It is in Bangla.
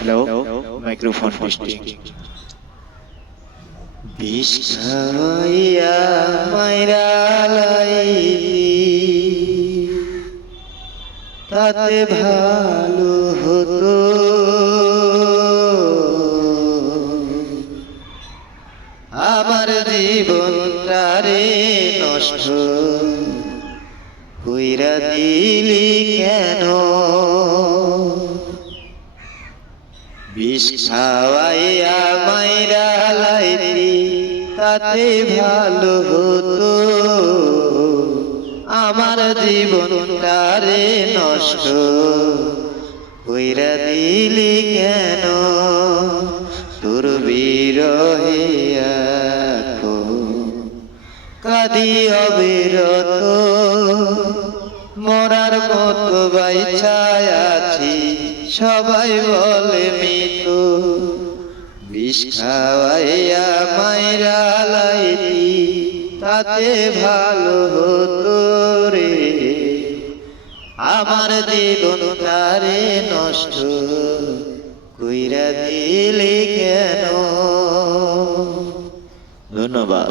Hello, microphone testing. বিষ খাওয়াইয়া মাইরা লাইলি, তাতে ভালো হতো আমার জীবনটারে নষ্ট কইরা দিলি কেন? বিষ খাওয়াইয়া মাইরা লাইলি, তাতে ভালো হতো আমার জীবনটারে নষ্ট কইরা দিলি কেন? তোর বিরহে কাঁদি অবিরত, মরার মতো বাইচায় আছি, সবাই বলে মৃত্যু। বিষ খাওয়াইয়া মাইরা লাইলি, তাতে ভালো হতো রে আমার জীবনটারে নষ্ট কইরা দিলি কেন? ধন্যবাদ।